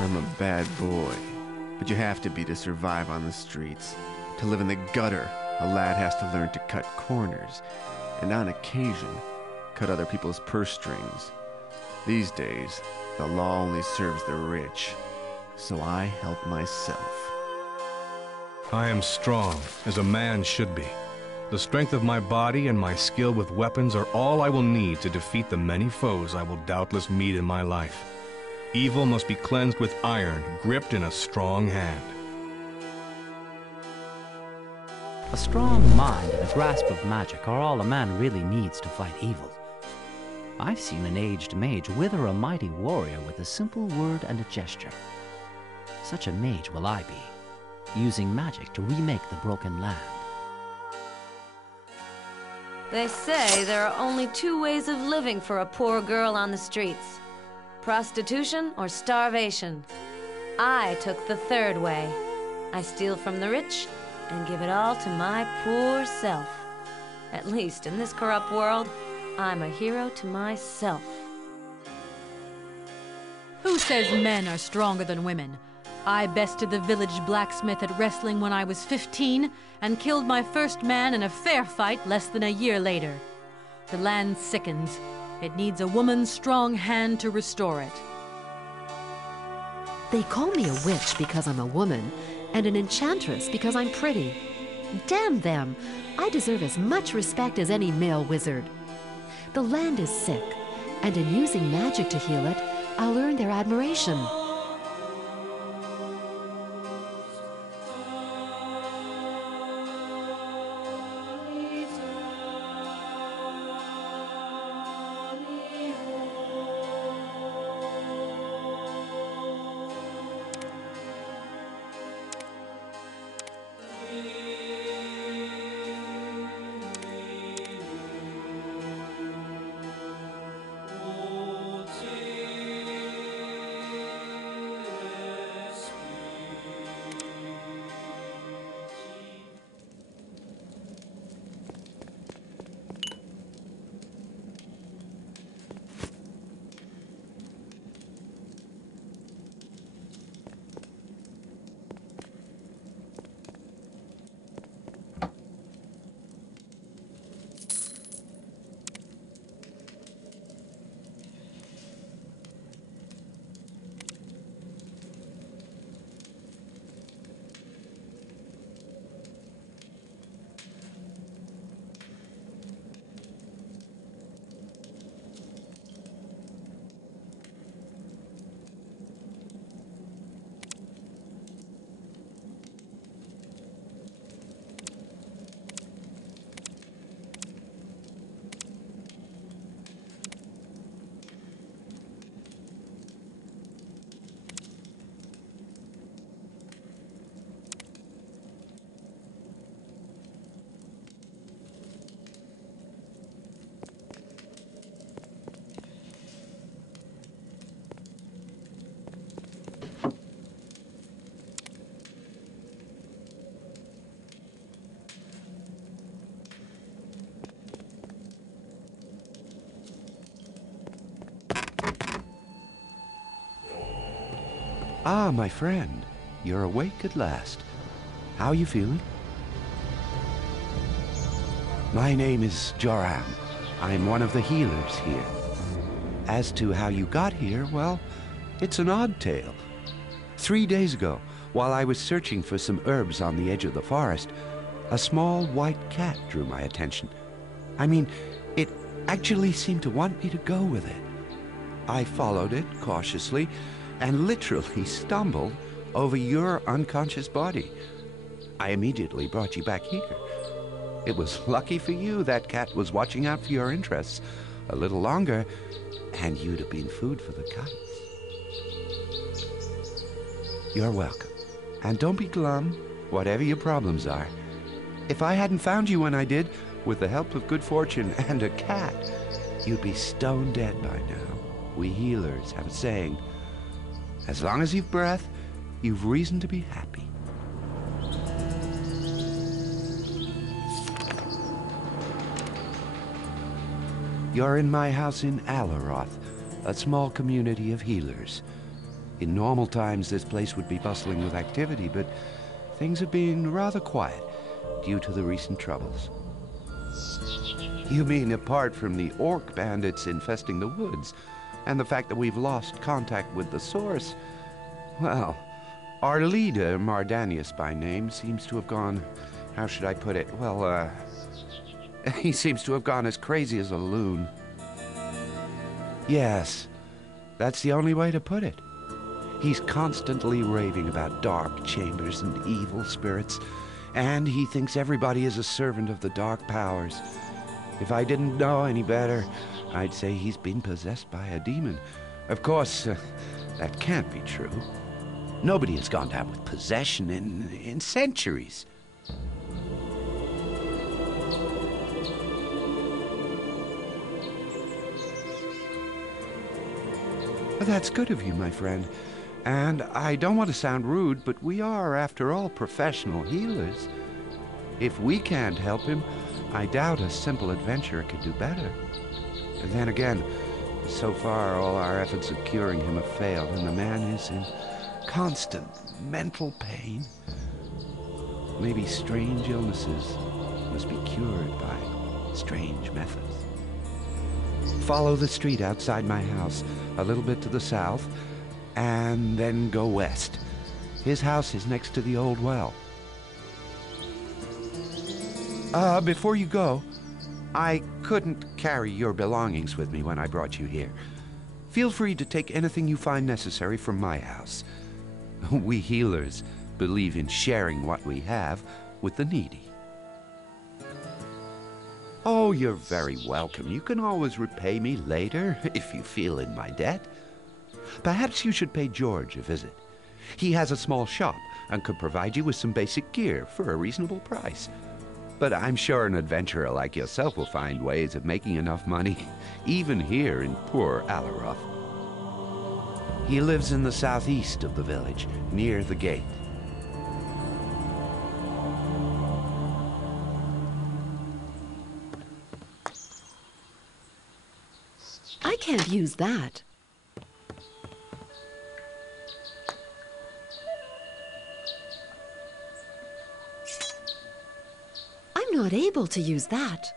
I'm a bad boy, but you have to be to survive on the streets. To live in the gutter, a lad has to learn to cut corners, and on occasion, cut other people's purse strings. These days, the law only serves the rich, so I help myself. I am strong, as a man should be. The strength of my body and my skill with weapons are all I will need to defeat the many foes I will doubtless meet in my life. Evil must be cleansed with iron, gripped in a strong hand. A strong mind and a grasp of magic are all a man really needs to fight evil. I've seen an aged mage wither a mighty warrior with a simple word and a gesture. Such a mage will I be, using magic to remake the broken land. They say there are only two ways of living for a poor girl on the streets: prostitution or starvation. I took the third way. I steal from the rich and give it all to my poor self. At least in this corrupt world, I'm a hero to myself. Who says men are stronger than women? I bested the village blacksmith at wrestling when I was 15 and killed my first man in a fair fight less than a year later. The land sickens. It needs a woman's strong hand to restore it. They call me a witch because I'm a woman, and an enchantress because I'm pretty. Damn them! I deserve as much respect as any male wizard. The land is sick, and in using magic to heal it, I'll earn their admiration. Ah, my friend, you're awake at last. How are you feeling? My name is Joram. I'm one of the healers here. As to how you got here, well, it's an odd tale. 3 days ago, while I was searching for some herbs on the edge of the forest, a small white cat drew my attention. I mean, it actually seemed to want me to go with it. I followed it cautiously and literally stumbled over your unconscious body. I immediately brought you back here. It was lucky for you that cat was watching out for your interests. A little longer, and you'd have been food for the kites. You're welcome. And don't be glum, whatever your problems are. If I hadn't found you when I did, with the help of good fortune and a cat, you'd be stone dead by now. We healers have a saying: as long as you've breath, you've reason to be happy. You're in my house in Alaroth, a small community of healers. In normal times, this place would be bustling with activity, but things have been rather quiet due to the recent troubles. You mean apart from the orc bandits infesting the woods, and the fact that we've lost contact with the source? Well, our leader, Mardanius by name, seems to have gone... how should I put it? Well, he seems to have gone as crazy as a loon. Yes, that's the only way to put it. He's constantly raving about dark chambers and evil spirits, and he thinks everybody is a servant of the dark powers. If I didn't know any better, I'd say he's been possessed by a demon. Of course, that can't be true. Nobody has gone down with possession in centuries. Well, that's good of you, my friend. And I don't want to sound rude, but we are, after all, professional healers. If we can't help him, I doubt a simple adventurer could do better. And then again, so far all our efforts of curing him have failed, and the man is in constant mental pain. Maybe strange illnesses must be cured by strange methods. Follow the street outside my house, a little bit to the south, and then go west. His house is next to the old well. Before you go, I couldn't carry your belongings with me when I brought you here. Feel free to take anything you find necessary from my house. We healers believe in sharing what we have with the needy. Oh, you're very welcome. You can always repay me later if you feel in my debt. Perhaps you should pay George a visit. He has a small shop and could provide you with some basic gear for a reasonable price. But I'm sure an adventurer like yourself will find ways of making enough money, even here in poor Alaroth. He lives in the southeast of the village, near the gate. I can't use that. I'm not able to use that.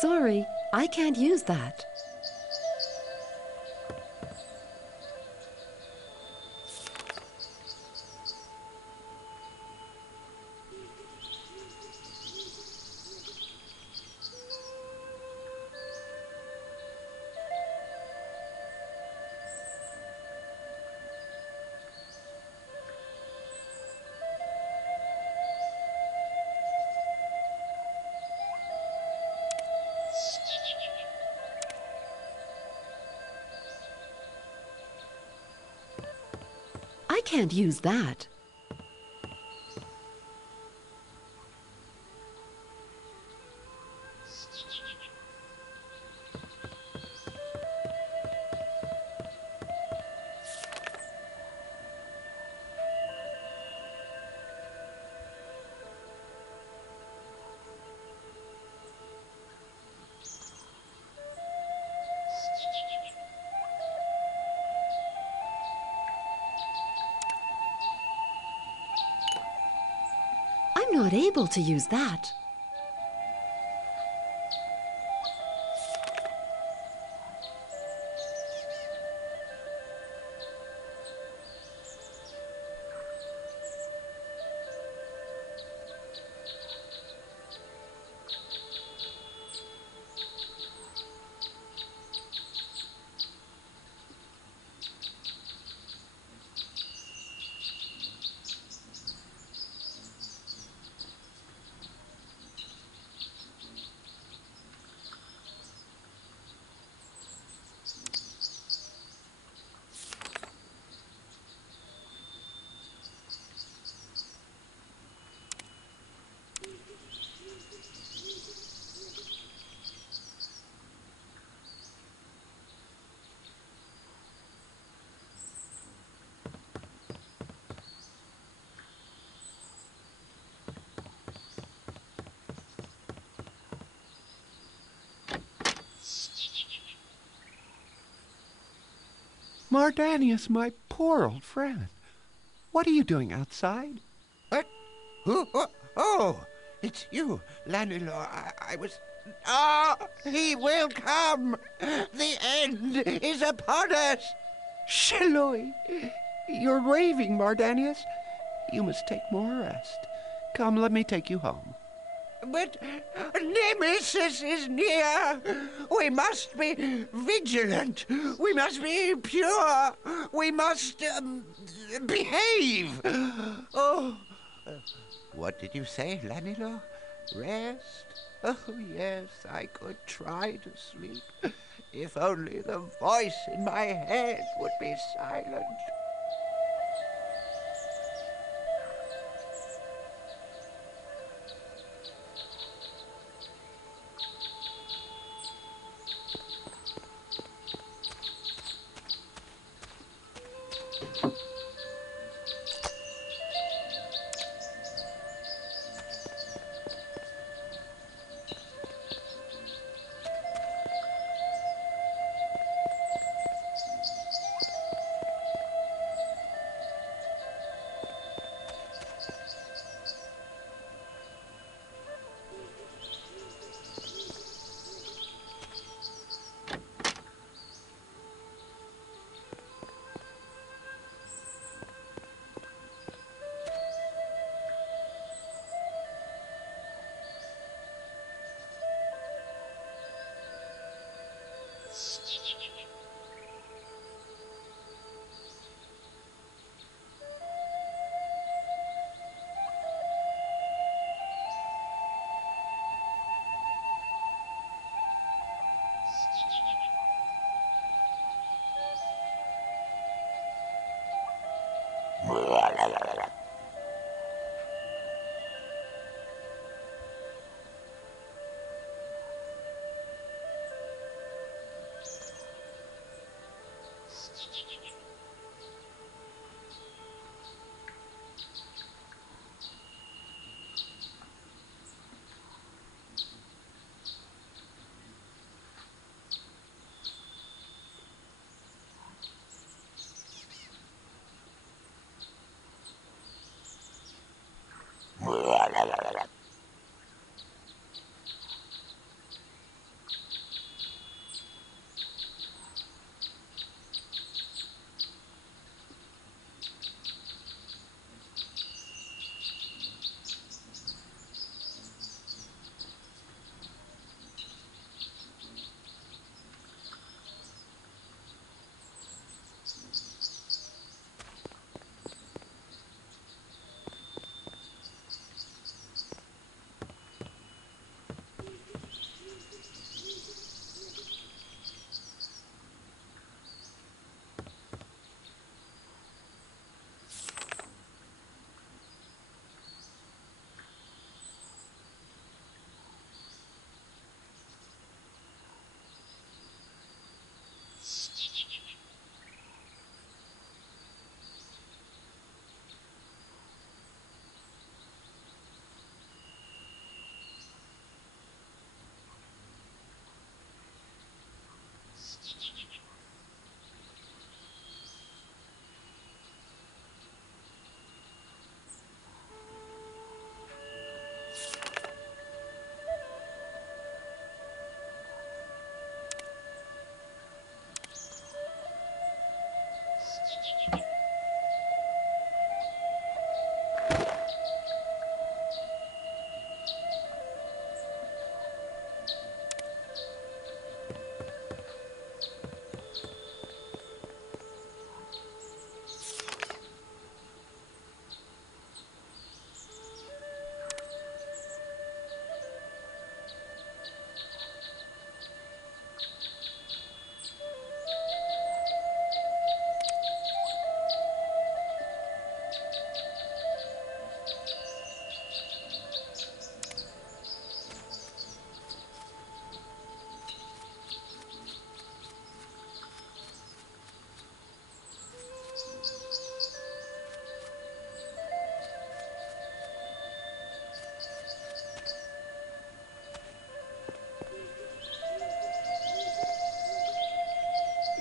Sorry, I can't use that. I can't use that. I'm not able to use that. Mardanius, my poor old friend. What are you doing outside? What? Who? Oh, it's you, Lanilor. I was... Ah, he will come! The end is upon us! Shiloi! You're raving, Mardanius. You must take more rest. Come, let me take you home. But Nemesis is near. We must be vigilant. We must be pure. We must behave. Oh, what did you say, Lanilor? Rest? Oh, yes, I could try to sleep. If only the voice in my head would be silent.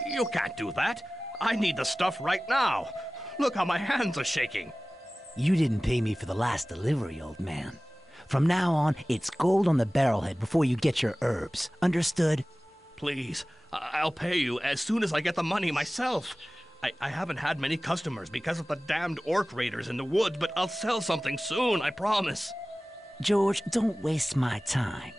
You can't do that. I need the stuff right now. Look how my hands are shaking. You didn't pay me for the last delivery, old man. From now on, it's gold on the barrelhead before you get your herbs. Understood? Please, I'll pay you as soon as I get the money myself. I haven't had many customers because of the damned orc raiders in the woods, but I'll sell something soon, I promise. George, don't waste my time.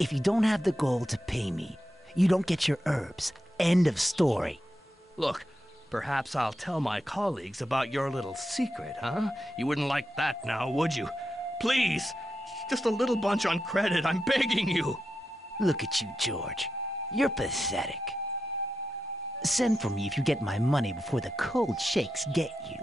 If you don't have the gold to pay me, you don't get your herbs. End of story. Look, perhaps I'll tell my colleagues about your little secret, huh? You wouldn't like that now, would you? Please, just a little bunch on credit, I'm begging you. Look at you, George. You're pathetic. Send for me if you get my money before the cold shakes get you.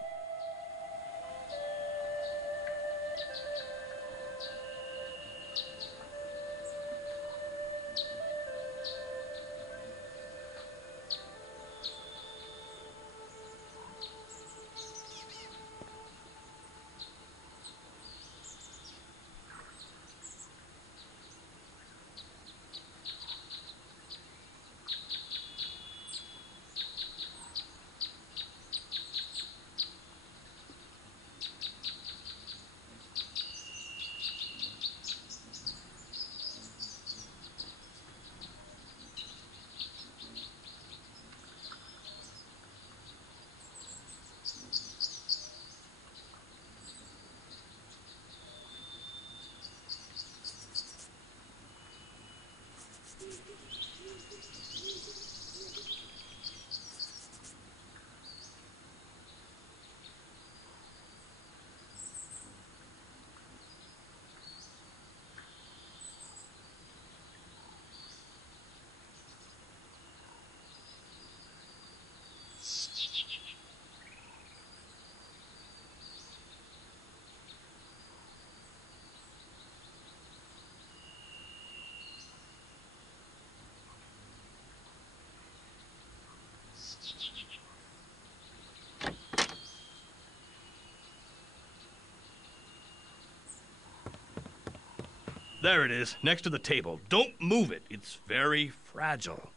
There it is, next to the table. Don't move it. It's very fragile.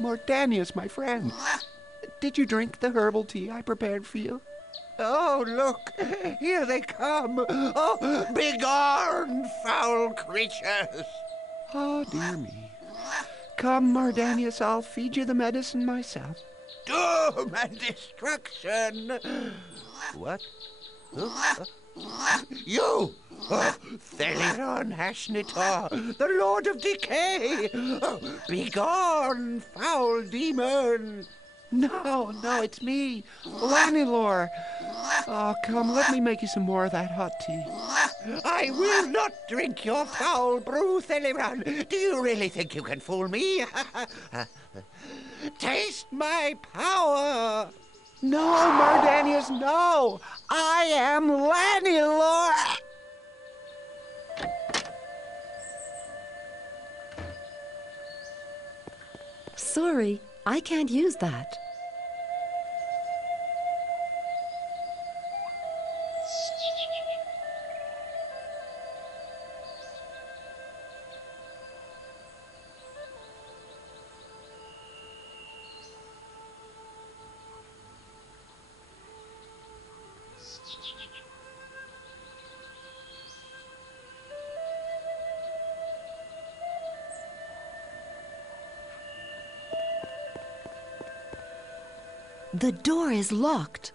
Mordanius, my friend. Did you drink the herbal tea I prepared for you? Oh, look, here they come. Oh, begone, foul creatures. Oh, dear me. Come, Mordanius, I'll feed you the medicine myself. Doom and destruction. What? You, Theliron Hashnitar, the Lord of Decay. Oh, begone, foul demon. No, no, it's me, Lanilor. Oh, come, let me make you some more of that hot tea. I will not drink your foul brew, Theliran. Do you really think you can fool me? Taste my power! No, Mardanius, no! I am Lanilor! Sorry, I can't use that. The door is locked.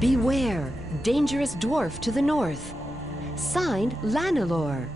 Beware, dangerous dwarf to the north. Signed, Lanelore.